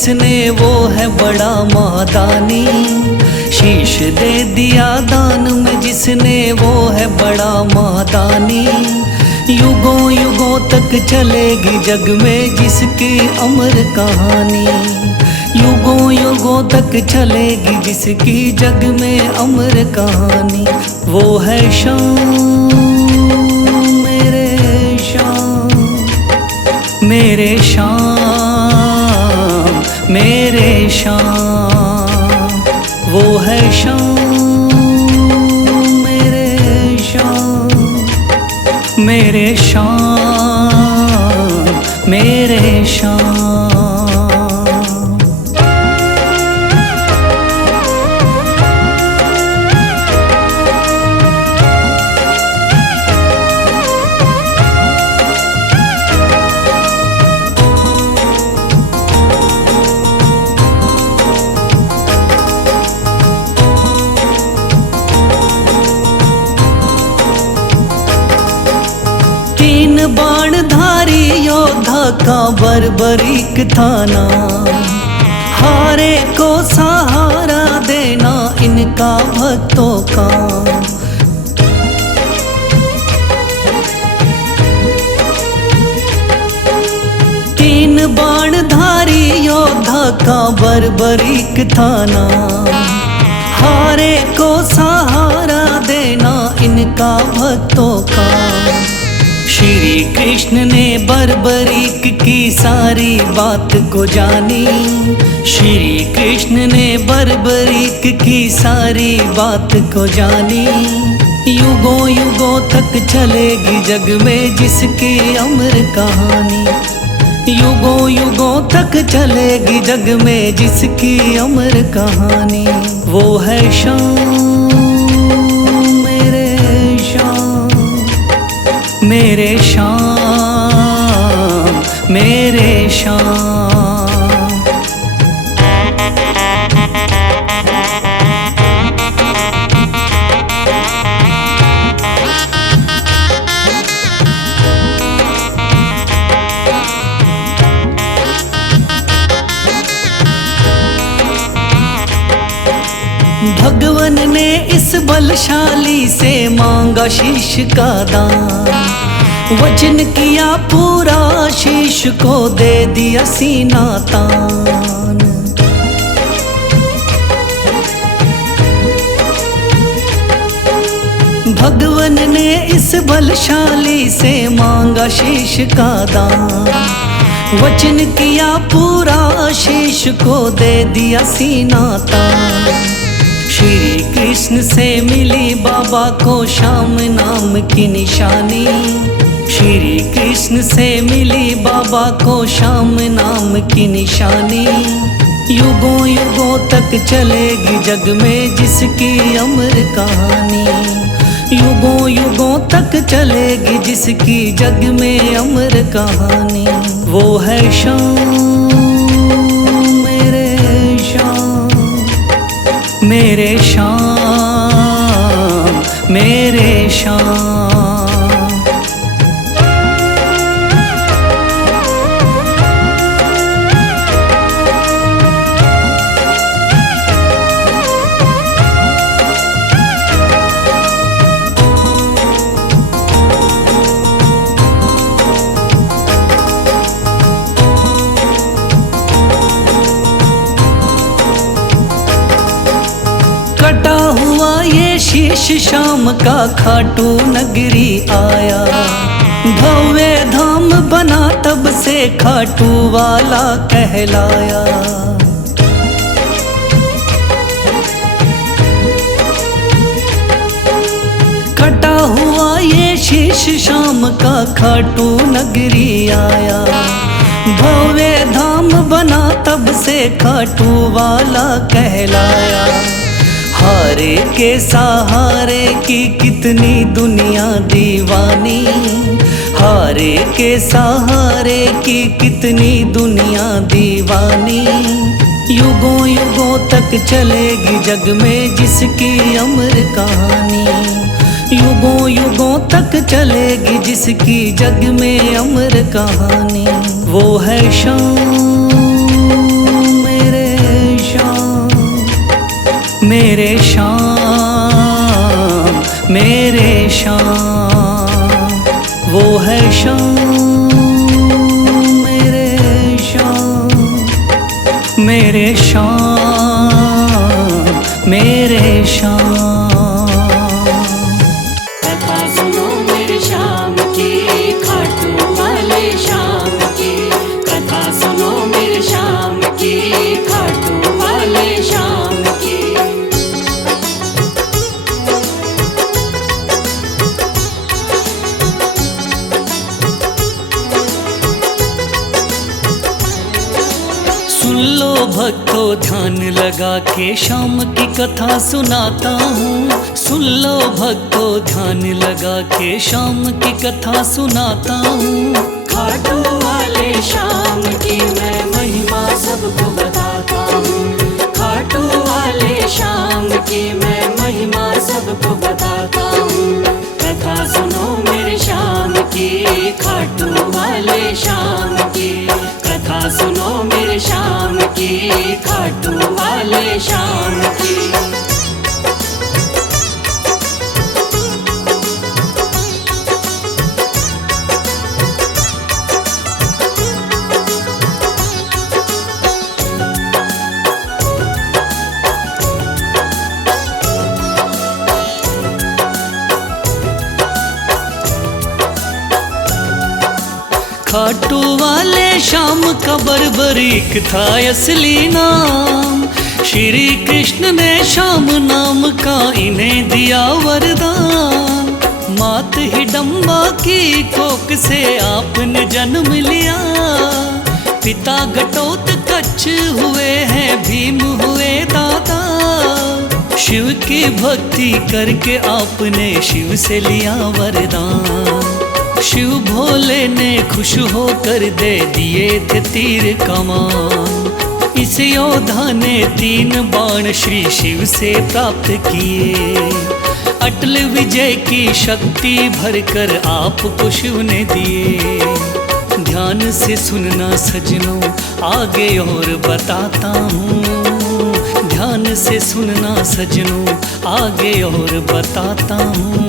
जिसने वो है बड़ा महादानी। शीश दे दिया दान में जिसने वो है बड़ा महादानी। युगों युगों तक चलेगी जग में जिसकी अमर कहानी। युगों युगों तक चलेगी जिसकी जग में अमर कहानी। वो है शाम मेरे शाम, मेरे शाम मेरे शाम। वो है शाम मेरे शाम, मेरे शाम मेरे शाम। तीन बाणधारी योद्धा का बर्बरीक थाना। हारे को सहारा देना इनका भक्तों का। तीन बाणधारी योद्धा का बर्बरीक थाना। हारे को सहारा देना इनका भक्तों का। श्री कृष्ण ने बर्बरीक की सारी बात को जानी। श्री कृष्ण ने बर्बरीक की सारी बात को जानी। युगों युगों तक चलेगी जग में जिसकी अमर कहानी। युगों युगों तक चलेगी जग में जिसकी अमर कहानी। वो है शाम मेरे शाम, मेरे शाम मेरे शाम। भगवन ने इस बलशाली से मांगा शीश का दान। वचन किया पूरा शीश को दे दिया सीना तान। भगवन ने इस बलशाली से मांगा शीश का दान। वचन किया पूरा शीश को दे दिया सीना तान। श्री कृष्ण से मिली बाबा को श्याम नाम की निशानी। श्री कृष्ण से मिली बाबा को श्याम नाम की निशानी। युगों युगों तक चलेगी जग में जिसकी अमर कहानी। युगों युगों तक चलेगी जिसकी जग में अमर कहानी। वो है शाम मेरे शाम, मेरे शाम मेरे शाम। कटा हुआ ये शीश शाम का खाटू नगरी आया। भव्य धाम बना तब से खाटू वाला कहलाया। कटा हुआ ये शीश शाम का खाटू नगरी आया। भव्य धाम बना तब से खाटू वाला कहलाया। हारे के सहारे की कितनी दुनिया दीवानी। हारे के सहारे की कितनी दुनिया दीवानी। युगों युगों तक चलेगी जग में जिसकी अमर कहानी। युगों युगों तक चलेगी जिसकी जग में अमर कहानी। वो है शाम मेरे श्याम मेरे श्याम, वो है श्याम मेरे श्याम, मेरे श्याम मेरे श्याम। कथा सुनो मेरे श्याम की, खाटू वाले श्याम की। कथा सुनो मेरे श्याम की, खाटू वाले श्याम की। सुन लो भक्तों ध्यान लगा के श्याम की कथा सुनाता हूँ। सुन लो भक्तों ध्यान लगा के श्याम की कथा सुनाता हूँ। खाटू वाले श्याम की मैं महिमा सबको बताता हूँ। खाटू वाले श्याम की मैं महिमा सबको बताता हूँ। कथा सुनो मेरे श्याम की, खाटू वाले श्याम की। कथा सुनो मेरे श्याम की, खाटू वाले श्याम की। खाटू वाले श्याम का बर्बरीक था असली नाम। श्री कृष्ण ने श्याम नाम का इन्हें दिया वरदान। मात हिडम्बा की कोख से आपने जन्म लिया। पिता घटोत्कच हुए हैं भीम हुए दादा। शिव की भक्ति करके आपने शिव से लिया वरदान। शिव भोले ने खुश होकर दे दिए थे तीर कमान। इस योद्धा ने 3 बाण श्री शिव से प्राप्त किए। अटल विजय की शक्ति भरकर आपको शिव ने दिए। ध्यान से सुनना सजनों आगे और बताता हूँ। ध्यान से सुनना सजनों आगे और बताता हूँ।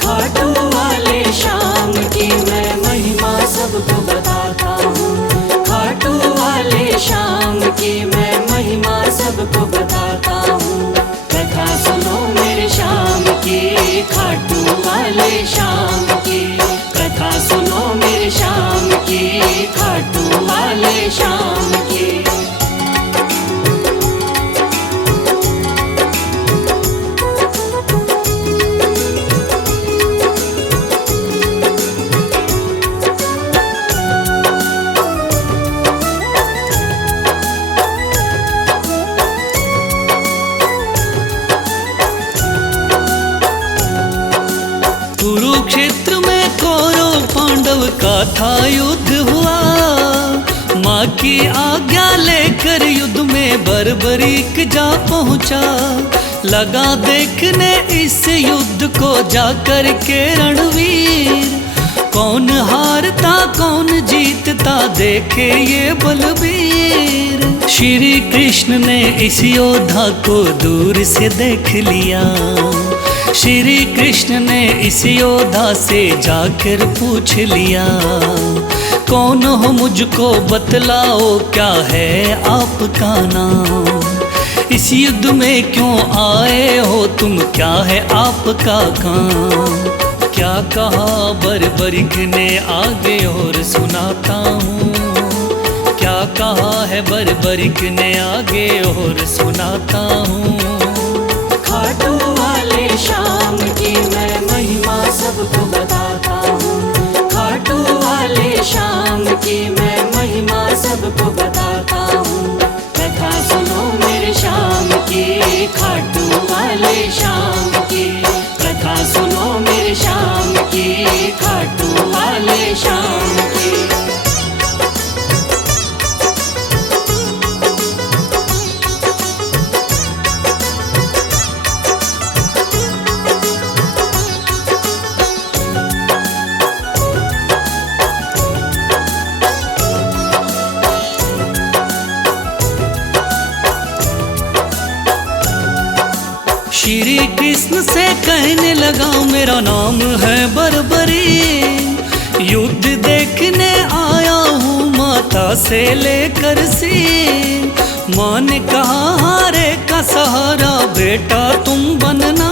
खाटू वाले श्याम की मैं महिमा सबको बताता हूँ। खाटू वाले श्याम की मैं महिमा सबको बताता हूँ। कथा सुनो मेरे श्याम की, खाटू वाले श्याम की। कथा सुनो मेरे श्याम की, खाटू वाले श्याम की। कुरुक्षेत्र में कौरव पांडव का था युद्ध हुआ। माँ की आज्ञा लेकर युद्ध में बर्बरीक जा पहुँचा। लगा देखने इस युद्ध को जाकर के रणवीर। कौन हारता कौन जीतता देखे ये बलबीर। श्री कृष्ण ने इस योद्धा को दूर से देख लिया। श्री कृष्ण ने इस योद्धा से जाकर पूछ लिया। कौन हो मुझको बतलाओ क्या है आपका नाम। इस युद्ध में क्यों आए हो तुम, क्या है आपका काम। क्या कहा बर्बरीक ने आगे और सुनाता हूँ। क्या कहा है बर्बरीक ने आगे और सुनाता हूँ। खाटू वाले श्याम की मैं महिमा सबको बताता हूँ। खाटू वाले श्याम की मैं महिमा सबको बताता हूँ। कथा सुनो मेरे श्याम की, खाटू वाले श्याम की। कथा सुनो मेरे श्याम की, खाटू वाले श्याम की। श्री कृष्ण से कहने लगा मेरा नाम है बरबरी, युद्ध देखने आया हूँ माता से लेकर सीन। माँ ने कहा हारे का सहारा बेटा तुम बनना,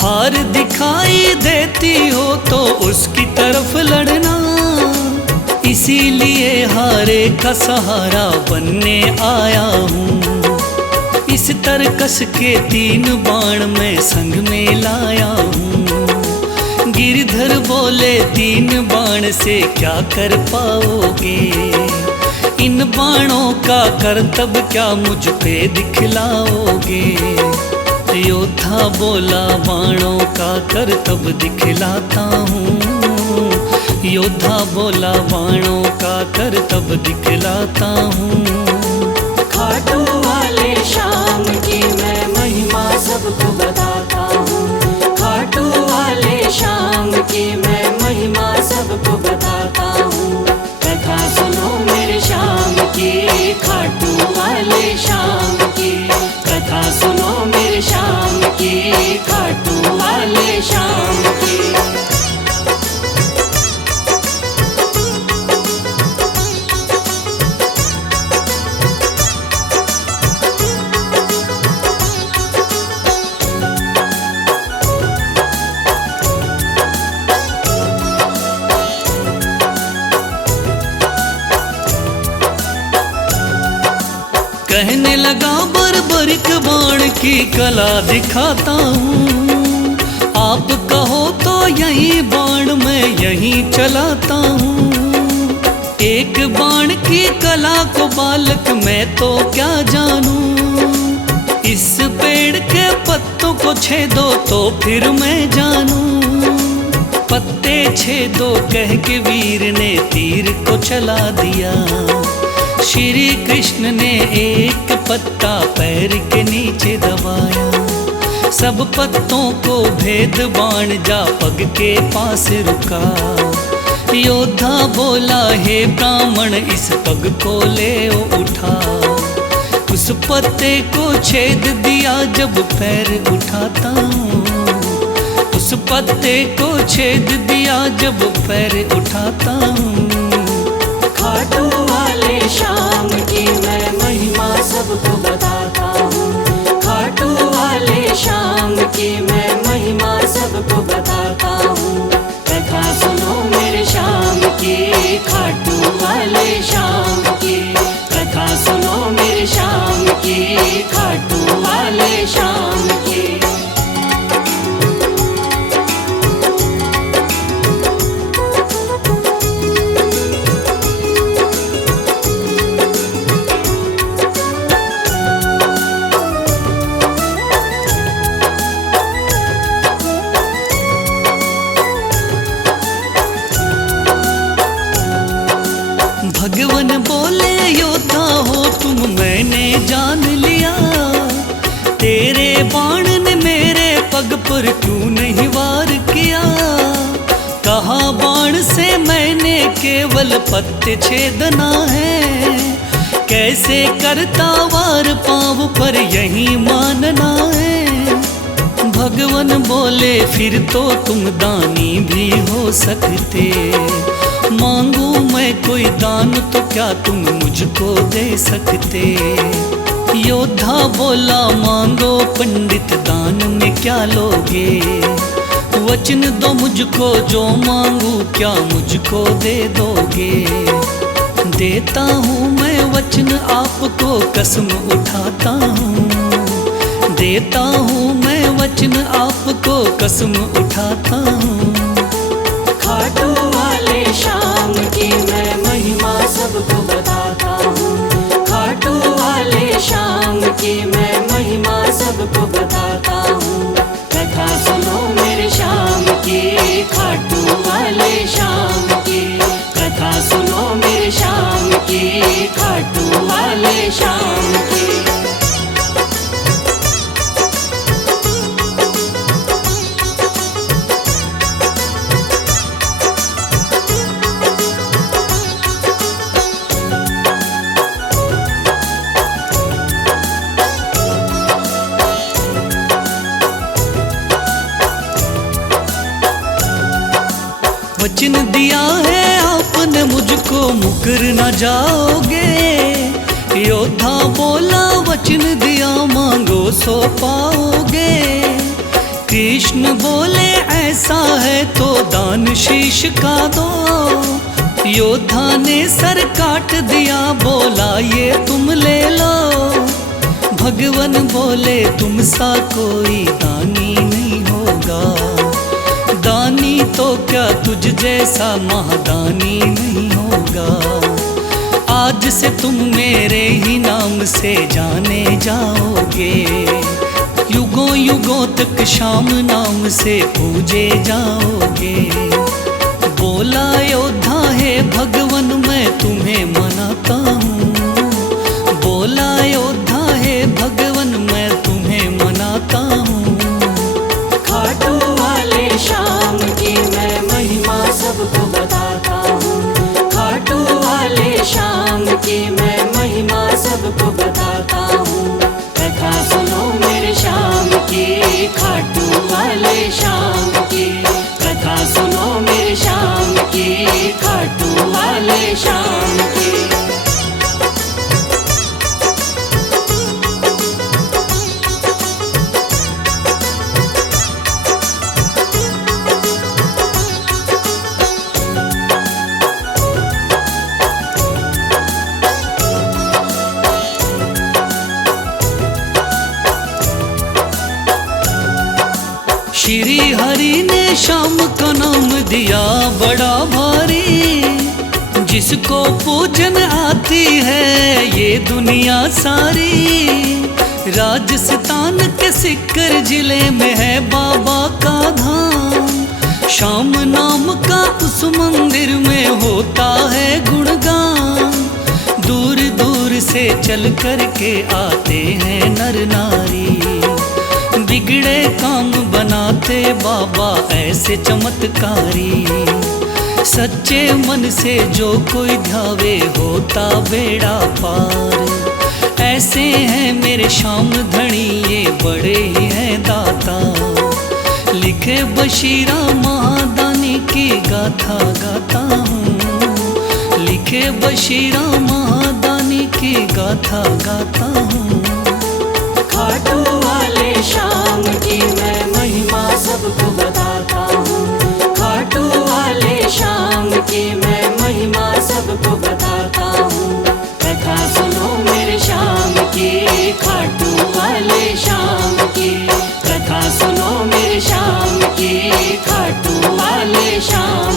हार दिखाई देती हो तो उसकी तरफ लड़ना। इसीलिए हारे का सहारा बनने आया हूँ, इस तरकस के 3 बाण मैं संग में लाया हूँ। गिरधर बोले 3 बाण से क्या कर पाओगे, इन बाणों का करतब क्या मुझ पे दिखलाओगे। योद्धा बोला बाणों का करतब दिखलाता हूँ, योद्धा बोला बाणों का करतब दिखलाता हूँ। खाटू वाले श्याम की मैं महिमा सबको बताता हूँ, खाटू वाले श्याम की मैं महिमा सबको बताता हूँ। कथा सुनो मेरे श्याम की, खाटू वाले श्याम की, कथा सुनो मेरे श्याम की, खाटू वाले श्याम की। कहने लगा बर्बरिक बाण की कला दिखाता हूँ, आप कहो तो यही बाण मैं यहीं चलाता हूँ। एक बाण की कला को बालक मैं तो क्या जानूं, इस पेड़ के पत्तों को छेदो तो फिर मैं जानूं। पत्ते छेदो कह के वीर ने तीर को चला दिया, श्री कृष्ण ने एक पत्ता पैर के नीचे दबाया। सब पत्तों को भेद बाण जा पग के पास रुका। योद्धा बोला हे ब्राह्मण इस पग को ले उठा। उस पत्ते को छेद दिया जब पैर उठाता हूँ, उस पत्ते को छेद दिया जब पैर उठाता हूँ। खाटू वाले श्याम की मैं महिमा सबको बताता हूँ, खाटू वाले श्याम की मैं महिमा सबको बताता हूँ। कथा सुनो मेरे श्याम की, खाटू वाले श्याम की, कथा सुनो मेरे श्याम की, खाटू वाले श्याम की। भगवान बोले योद्धा हो तुम मैंने जान लिया, तेरे बाण ने मेरे पग पर क्यों नहीं वार किया। कहा बाण से मैंने केवल पत्ते छेदना है, कैसे करता वार पाँव पर यही मानना है। भगवान बोले फिर तो तुम दानी भी हो सकते, मांगू मैं कोई दान तो क्या तुम मुझको दे सकते। योद्धा बोला मांगो पंडित दान में क्या लोगे, वचन दो मुझको जो मांगू क्या मुझको दे दोगे। देता हूँ मैं वचन आपको कसम उठाता हूँ, देता हूँ मैं वचन आपको कसम उठाता हूँ। खाटू वाले श्याम की मैं महिमा सबको बताता हूँ, खाटू वाले श्याम की मैं महिमा सबको बताता हूँ। कथा सुनो मेरे श्याम की, खाटू वाले श्याम की, कथा सुनो मेरे श्याम की, खाटू वाले श्याम की। वचन दिया है आपने मुझको, मुकर न जाओगे। योद्धा बोला वचन दिया, मांगो सो पाओगे। कृष्ण बोले ऐसा है तो दान शीश का दो। योद्धा ने सर काट दिया, बोला ये तुम ले लो। भगवान बोले तुम सा कोई दानी नहीं होगा। दानी तो क्या तुझ जैसा महादानी नहीं होगा। आज से तुम मेरे ही नाम से जाने जाओगे। युगों युगों तक श्याम नाम से पूजे जाओगे। बोला योद्धा है भगवान मैं तुम्हें मनाता हूँ। बोला योद्धा है भगवान मैं तुम्हें मनाता हूँ। खाटू वाले श्याम की मैं महिमा सबको बताता हूँ। खाटू वाले श्याम की मैं महिमा सबको बताता हूँ। कथा सुनो मेरे श्याम की, खाटू वाले श्याम की। कथा सुनो मेरे श्याम की, खाटू वाले श्याम की। श्री हरि ने श्याम का नाम दिया बड़ा भारी। जिसको पूजन आती है ये दुनिया सारी। राजस्थान के सिक्कर जिले में है बाबा का धाम। श्याम नाम का उस मंदिर में होता है गुणगान। दूर दूर से चल कर के आते हैं नर नारी। बिगड़े काम बनाते बाबा ऐसे चमत्कारी। सच्चे मन से जो कोई ध्यावे होता बेड़ा पार। ऐसे हैं मेरे श्याम धनी ये बड़े ही हैं दाता। लिखे बशीरा महादानी की गाथा गाता हूँ। लिखे बशीरा महादानी की गाथा गाता हूँ। खाटू वाले श्याम की मैं महिमा सबको बताता हूँ। खाटू वाले श्याम की मैं महिमा सबको बताता हूँ। कथा सुनो मेरे श्याम की, खाटू वाले श्याम की। कथा सुनो मेरे श्याम की, खाटू वाले श्याम